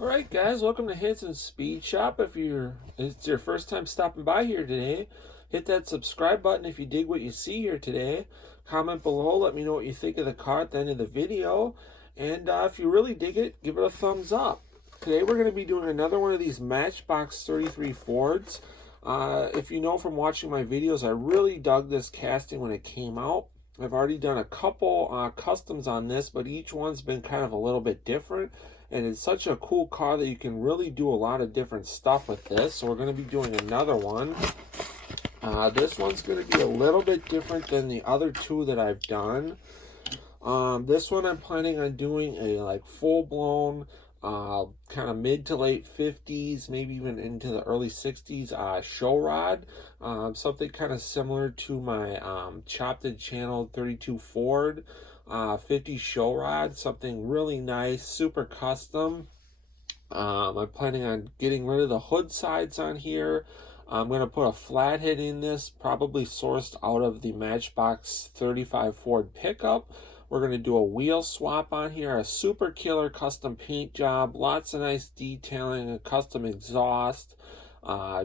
Alright guys, welcome to Hansens Speed Shop. If it's your first time stopping by here today, hit that subscribe button if you dig what you see here today. Comment below, let me know what you think of the car at the end of the video. And if you really dig it, give it a thumbs up. Today we're going to be doing another one of these Matchbox 33 Fords. If you know from watching my videos, I really dug this casting when it came out. I've already done a couple customs on this, but each one's been kind of a little bit different. And it's such a cool car that you can really do a lot of different stuff with this. So we're going to be doing another one. This one's going to be a little bit different than the other two that I've done. This one I'm planning on doing a full-blown kind of mid to late 50s, maybe even into the early 60s show rod. Something kind of similar to my Chopped and Channeled 32 Ford 50 show rod. Something really nice, super custom. I'm planning on getting rid of the hood sides on here. I'm going to put a flathead in this, probably sourced out of the Matchbox 35 Ford pickup. We're going to do a wheel swap on here, a super killer custom paint job, lots of nice detailing, a custom exhaust.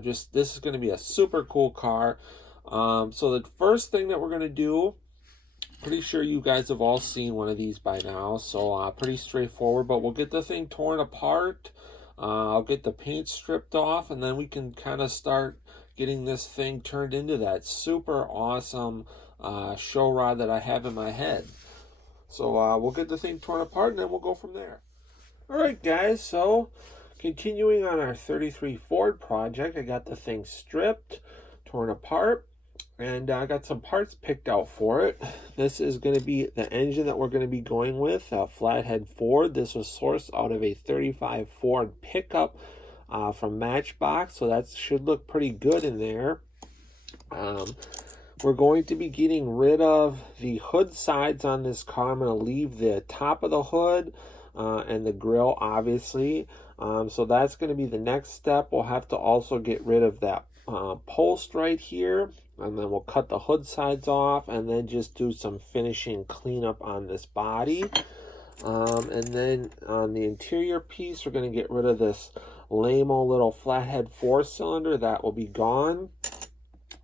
This is going to be a super cool car. So the first thing that we're going to do, pretty sure you guys have all seen one of these by now, so pretty straightforward, but we'll get the thing torn apart. I'll get the paint stripped off, and then we can kind of start getting this thing turned into that super awesome show rod that I have in my head. So we'll get the thing torn apart, and then we'll go from there. Alright guys, so continuing on our 33 Ford project, I got the thing stripped, torn apart, and I got some parts picked out for it. This is going to be the engine that we're going to be going with, a flathead Ford. This was sourced out of a 35 Ford pickup from Matchbox, so that should look pretty good in there. We're going to be getting rid of the hood sides on this car. I'm going to leave the top of the hood and the grill, obviously. So that's going to be the next step. We'll have to also get rid of that post right here, and then we'll cut the hood sides off and then just do some finishing cleanup on this body. And then on the interior piece, we're going to get rid of this lame-o little flathead 4-cylinder. That will be gone.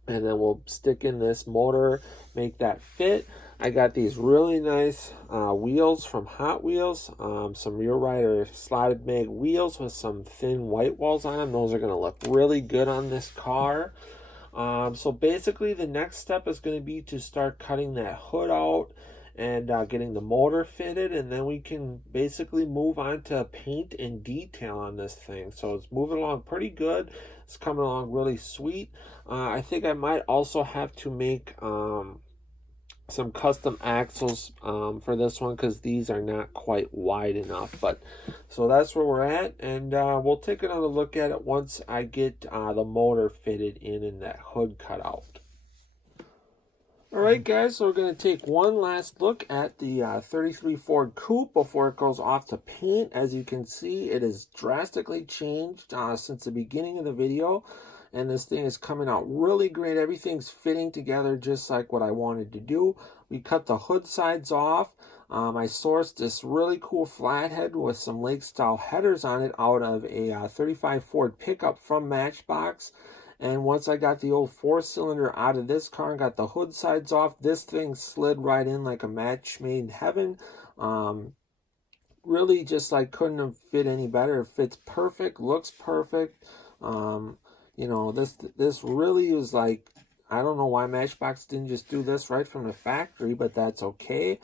And then we'll stick in this motor, make that fit. I got these really nice wheels from Hot Wheels, some rear rider slotted mag wheels with some thin white walls on them. Those are going to look really good on this car. So basically the next step is going to be to start cutting that hood out and getting the motor fitted, and then we can basically move on to paint and detail on this thing. So it's moving along pretty good. It's coming along really sweet. I think I might also have to make some custom axles for this one, because these are not quite wide enough. But so that's where we're at, and we'll take another look at it once I get the motor fitted in and that hood cut out. Alright guys, so we're going to take one last look at the 33 Ford Coupe before it goes off to paint. As you can see, it has drastically changed since the beginning of the video, and this thing is coming out really great. Everything's fitting together just like what I wanted to do. We cut the hood sides off. I sourced this really cool flathead with some lake style headers on it out of a 35 Ford pickup from Matchbox. And once I got the old 4-cylinder out of this car and got the hood sides off, this thing slid right in like a match made in heaven. Really just like couldn't have fit any better. It fits perfect, looks perfect. You know, this really is like, I don't know why Matchbox didn't just do this right from the factory, but that's okay.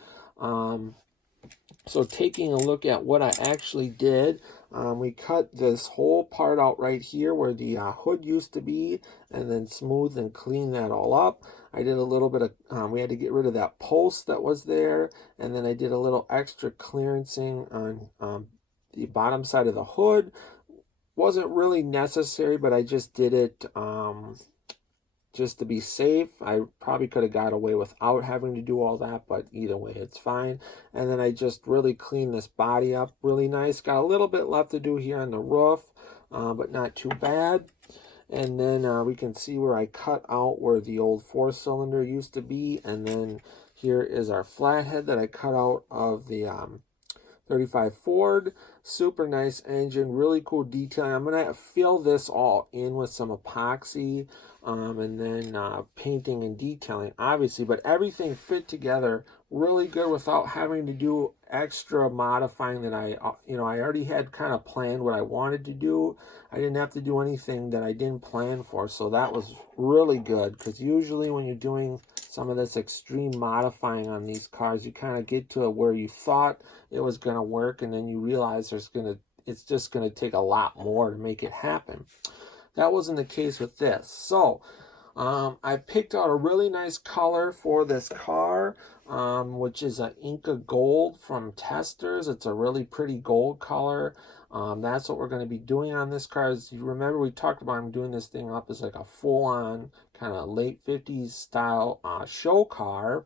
So taking a look at what I actually did, we cut this whole part out right here where the hood used to be, and then smooth and clean that all up. I did a little bit of, we had to get rid of that post that was there, and then I did a little extra clearancing on the bottom side of the hood. Wasn't really necessary, but I just did it just to be safe. I probably could have got away without having to do all that, but either way, it's fine. And then I just really cleaned this body up really nice. Got a little bit left to do here on the roof, but not too bad. And then we can see where I cut out where the old 4-cylinder used to be. And then here is our flathead that I cut out of the 35 Ford. Super nice engine, really cool detailing. I'm going to fill this all in with some epoxy and then painting and detailing, obviously. But everything fit together really good without having to do extra modifying that I already had kind of planned what I wanted to do. I didn't have to do anything that I didn't plan for, so that was really good, because usually when you're doing some of this extreme modifying on these cars, you kind of get to where you thought it was going to work, and then you realize it's just going to take a lot more to make it happen. That wasn't the case with this. So I picked out a really nice color for this car, which is an Inca Gold from Testers. It's a really pretty gold color. That's what we're going to be doing on this car. As you remember, we talked about I'm doing this thing up as like a full-on kind of late 50s style show car.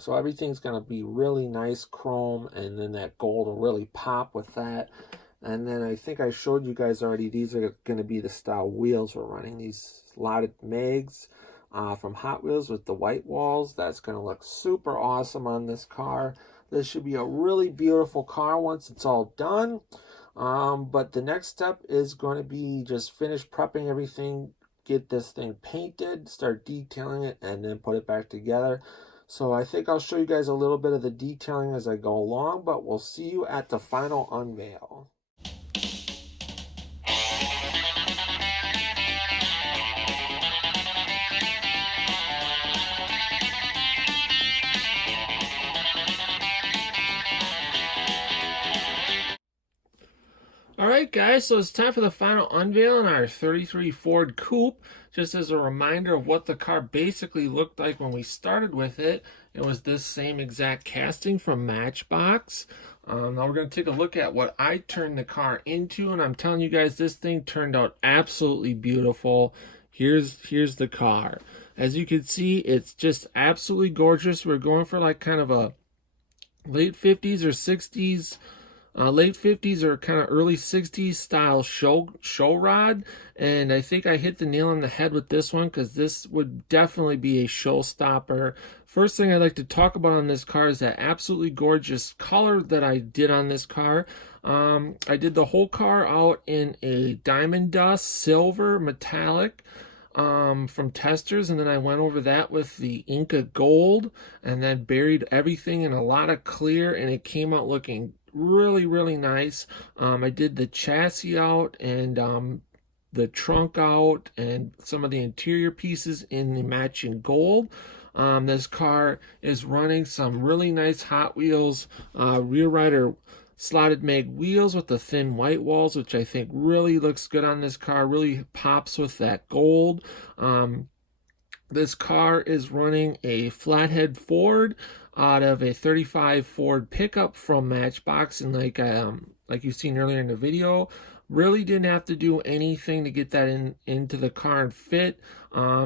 So everything's going to be really nice chrome, and then that gold will really pop with that. And then I think I showed you guys already, these are going to be the style wheels we're running. These slotted mags from Hot Wheels with the white walls. That's going to look super awesome on this car. This should be a really beautiful car once it's all done. But the next step is going to be just finish prepping everything, get this thing painted, start detailing it, and then put it back together. So I think I'll show you guys a little bit of the detailing as I go along, but we'll see you at the final unveil. Alright guys, so it's time for the final unveil on our 33 Ford Coupe. Just as a reminder of what the car basically looked like when we started with it, it was this same exact casting from Matchbox. Now we're going to take a look at what I turned the car into, and I'm telling you guys, this thing turned out absolutely beautiful. Here's the car. As you can see, it's just absolutely gorgeous. We're going for like kind of a late 50s or 60s, late 50s or kind of early 60s style show rod, and I think I hit the nail on the head with this one, because this would definitely be a showstopper. First thing I'd like to talk about on this car is that absolutely gorgeous color that I did on this car. I did the whole car out in a diamond dust silver metallic from Testers, and then I went over that with the Inca Gold, and then buried everything in a lot of clear, and it came out looking really nice. I did the chassis out and the trunk out and some of the interior pieces in the matching gold. This car is running some really nice Hot Wheels rear rider slotted mag wheels with the thin white walls, which I think really looks good on this car, really pops with that gold. This car is running a flathead Ford out of a 35 Ford pickup from Matchbox, and like you've seen earlier in the video, really didn't have to do anything to get that into the car and fit,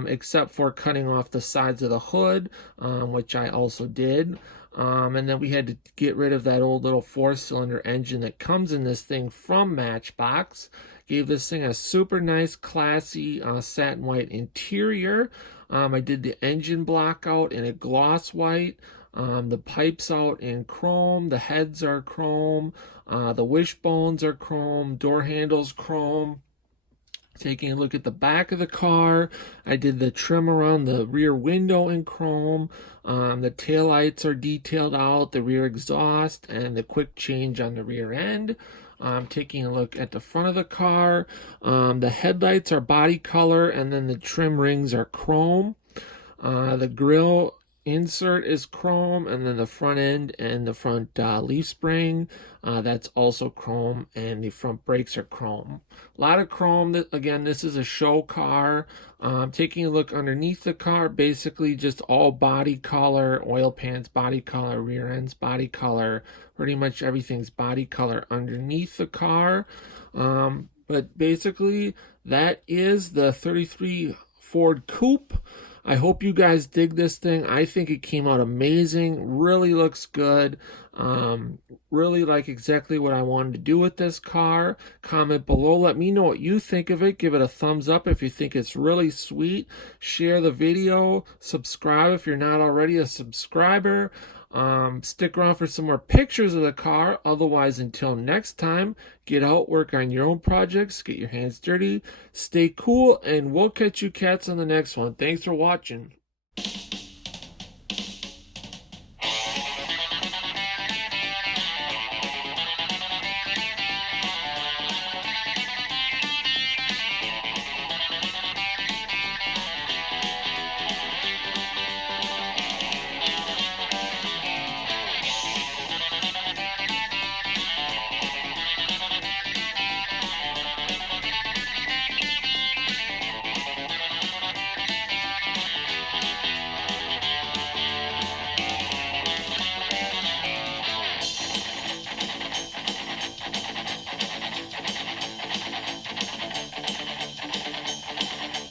except for cutting off the sides of the hood, which I also did. And then we had to get rid of that old little 4-cylinder engine that comes in this thing from Matchbox. Gave this thing a super nice, classy satin white interior. I did the engine block out in a gloss white. The pipes out in chrome, the heads are chrome, the wishbones are chrome, door handles chrome. Taking a look at the back of the car, I did the trim around the rear window in chrome. The taillights are detailed out, the rear exhaust, and the quick change on the rear end. Taking a look at the front of the car, the headlights are body color, and then the trim rings are chrome. The grille insert is chrome, and then the front end and the front leaf spring, that's also chrome, and the front brakes are chrome. A lot of chrome. Again, this is a show car. Taking a look underneath the car, basically just all body color, oil pans body color, rear ends body color, pretty much everything's body color underneath the car. But basically that is the 33 Ford Coupe. I hope you guys dig this thing. I think it came out amazing. Really looks good. Really like exactly what I wanted to do with this car. Comment below. Let me know what you think of it. Give it a thumbs up if you think it's really sweet. Share the video. Subscribe if you're not already a subscriber. Stick around for some more pictures of the car. Otherwise, until next time, get out, work on your own projects, get your hands dirty, stay cool, and we'll catch you cats on the next one. Thanks for watching.